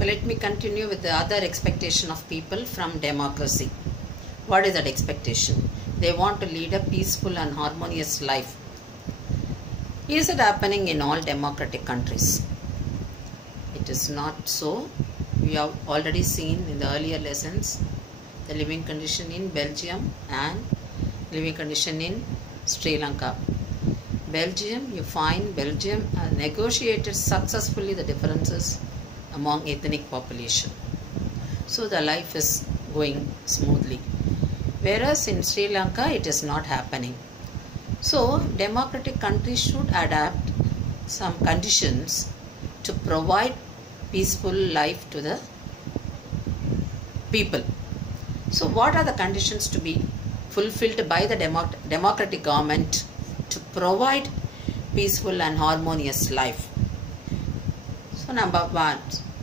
Let me continue with the other expectation of people from democracy. What is that expectation? They want to lead a peaceful and harmonious life. Is it happening in all democratic countries? It is not so. We have already seen in the earlier lessons the living condition in Belgium and living condition in Sri Lanka. Belgium, you find Belgium negotiated successfully the differences among ethnic population. So the life is going smoothly. Whereas in Sri Lanka, it is not happening. So democratic countries should adapt some conditions to provide peaceful life to the people. So what are the conditions to be fulfilled by the democratic government to provide peaceful and harmonious life? So number one,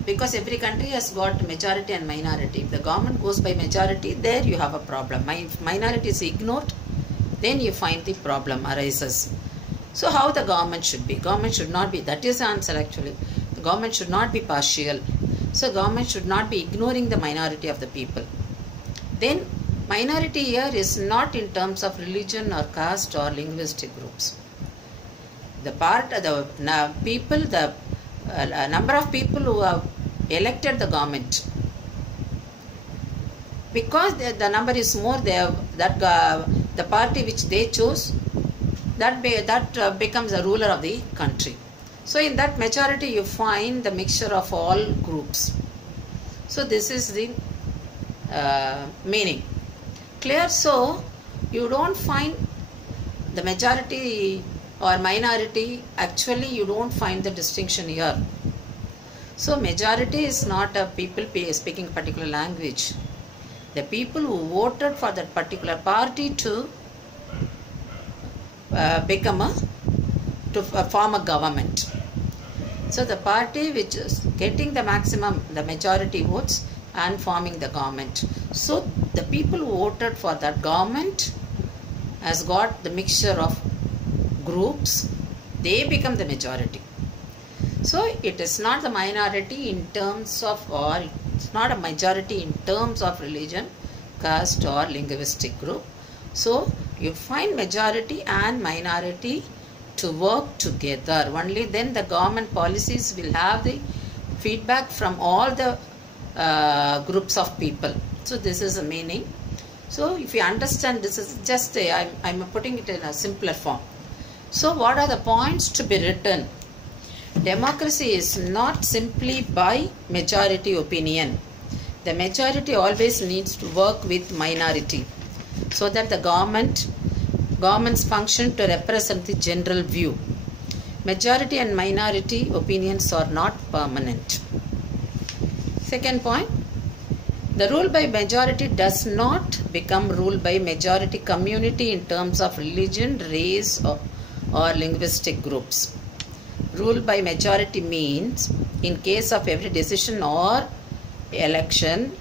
because every country has got majority and minority. If the government goes by majority, there you have a problem. If minority is ignored, then you find the problem arises. So how the government should be? Government should not be, that is the answer actually. The government should not be partial. So government should not be ignoring the minority of the people. Then minority here is not in terms of religion or caste or linguistic groups. The number of people who have elected the government, because the number is more, the party which they chose, that becomes the ruler of the country. So in that majority you find the mixture of all groups. So this is the meaning. Clear? So you don't find the majority or minority, actually you don't find the distinction here. So majority is not a people speaking a particular language. The people who voted for that particular party to form a government. So the party which is getting the maximum, the majority votes and forming the government. So the people who voted for that government has got the mixture of groups, they become the majority. So it is not the minority in terms of, or it's not a majority in terms of religion, caste or linguistic group. So you find majority and minority to work together. Only then the government policies will have the feedback from all the groups of people. So this is the meaning. So if you understand, this is just I'm putting it in a simpler form. So what are the points to be written? Democracy is not simply by majority opinion. The majority always needs to work with minority so that the government's function to represent the general view. Majority and minority opinions are not permanent. Second point, the rule by majority does not become rule by majority community in terms of religion, race or linguistic groups. Rule by majority means in case of every decision or election,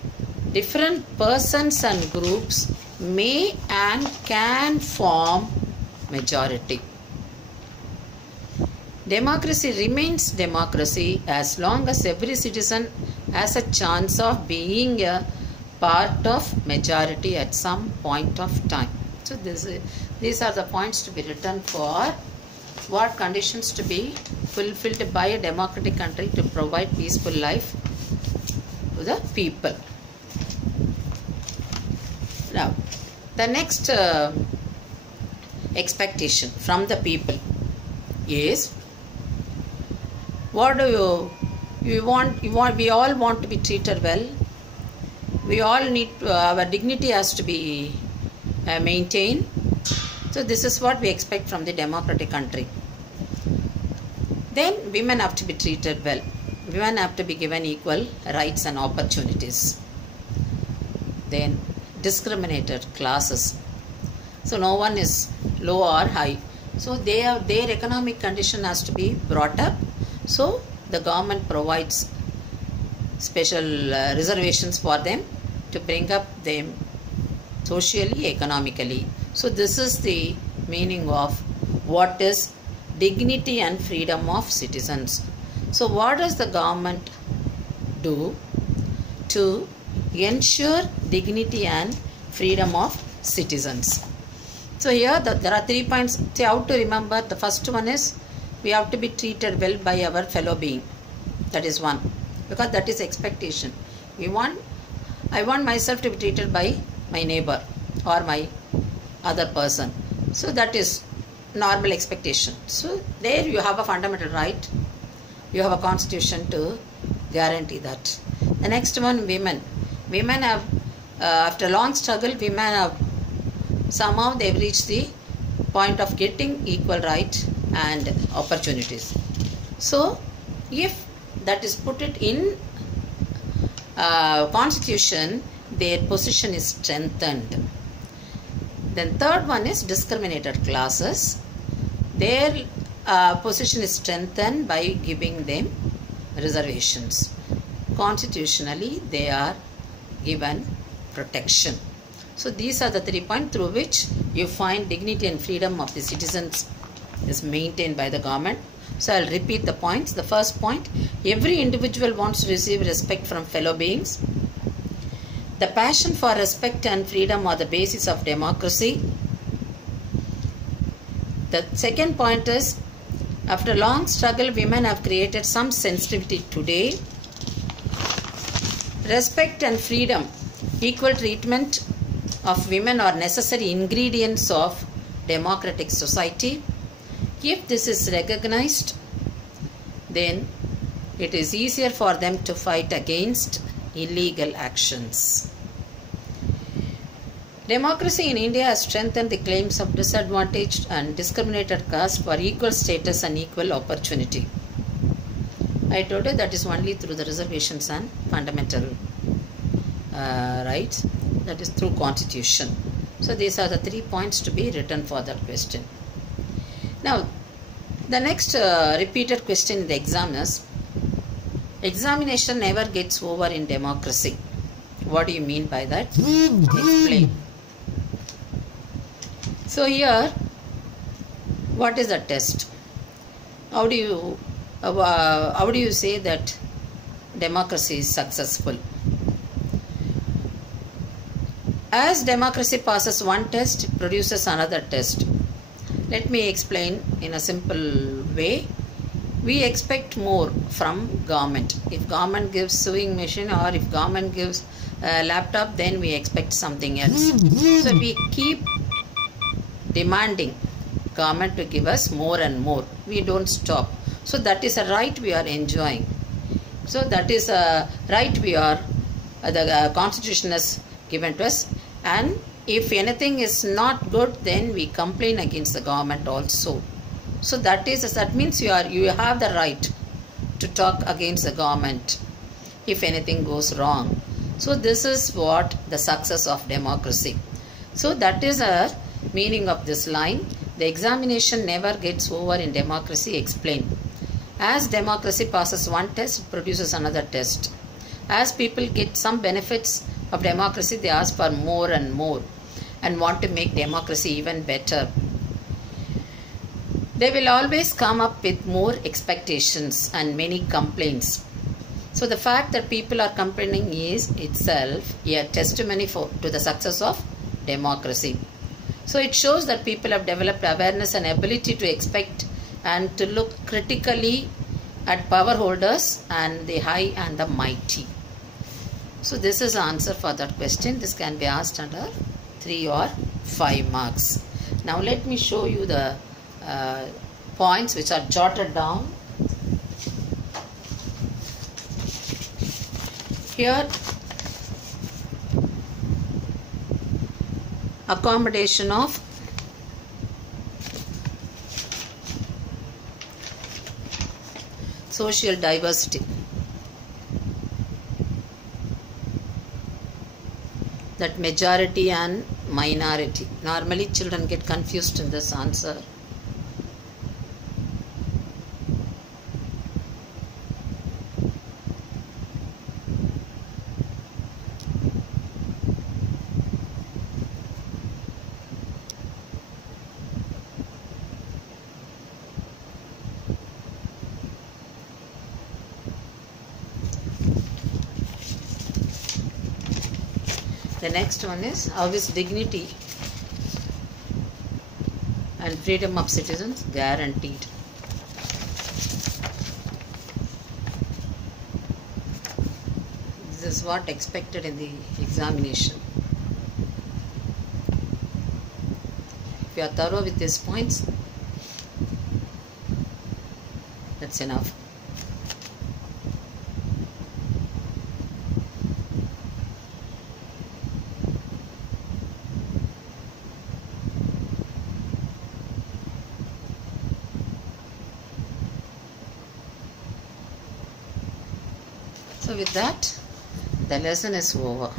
different persons and groups may and can form majority. Democracy remains democracy as long as every citizen has a chance of being a part of majority at some point of time. So these are the points to be written for what conditions to be fulfilled by a democratic country to provide peaceful life to the people. Now, the next expectation from the people is, what do we all want to be treated well. We all need our dignity has to be maintained. So this is what we expect from the democratic country. Then women have to be treated well. Women have to be given equal rights and opportunities. Then discriminated classes. So no one is low or high. So their economic condition has to be brought up. So the government provides special reservations for them to bring up them socially, economically. So this is the meaning of what is dignity and freedom of citizens. So what does the government do to ensure dignity and freedom of citizens. So here there are 3 points. See, how to remember. The first one is we have to be treated well by our fellow being. That is one, because that is expectation. I want myself to be treated by my neighbor or my other person. So that is normal expectation. So there you have a fundamental right. You have a constitution to guarantee that. The next one, women. Women have, after long struggle, women have somehow they've reached the point of getting equal right and opportunities. So if that is put it in constitution, their position is strengthened. Then third one is discriminated classes. Their position is strengthened by giving them reservations. Constitutionally, they are given protection. So these are the 3 points through which you find dignity and freedom of the citizens is maintained by the government. So I'll repeat the points. The first point, every individual wants to receive respect from fellow beings. The passion for respect and freedom are the basis of democracy. The second point is, after long struggle, women have created some sensitivity today. Respect and freedom, equal treatment of women are necessary ingredients of democratic society. If this is recognized, then it is easier for them to fight against illegal actions. Democracy in India has strengthened the claims of disadvantaged and discriminated castes for equal status and equal opportunity. I told you that is only through the reservations and fundamental rights, that is through constitution. So these are the 3 points to be written for that question. Now the next repeated question in the exam is, examination never gets over in democracy. What do you mean by that? Explain. So here, what is the test? How do you say that democracy is successful? As democracy passes one test, it produces another test. Let me explain in a simple way. We expect more from government. If government gives sewing machine or if government gives a laptop, then we expect something else. So we keep demanding government to give us more and more. We don't stop. So that is a right we are enjoying. So that is a right we are, the constitution has given to us. And if anything is not good, then we complain against the government also. So that means you have the right to talk against the government if anything goes wrong. So this is what the success of democracy. So that is a meaning of this line. The examination never gets over in democracy. Explain. As democracy passes one test, it produces another test. As people get some benefits of democracy, they ask for more and more and want to make democracy even better. They will always come up with more expectations and many complaints. So the fact that people are complaining is itself a testimony to the success of democracy. So it shows that people have developed awareness and ability to expect and to look critically at power holders and the high and the mighty. So this is the answer for that question. This can be asked under 3 or 5 marks. Now let me show you the points which are jotted down. Here, accommodation of social diversity. That majority and minority. Normally children get confused in this answer. The next one is, how is dignity and freedom of citizens guaranteed? This is what expected in the examination. If you are thorough with these points, that's enough. So with that, the lesson is over.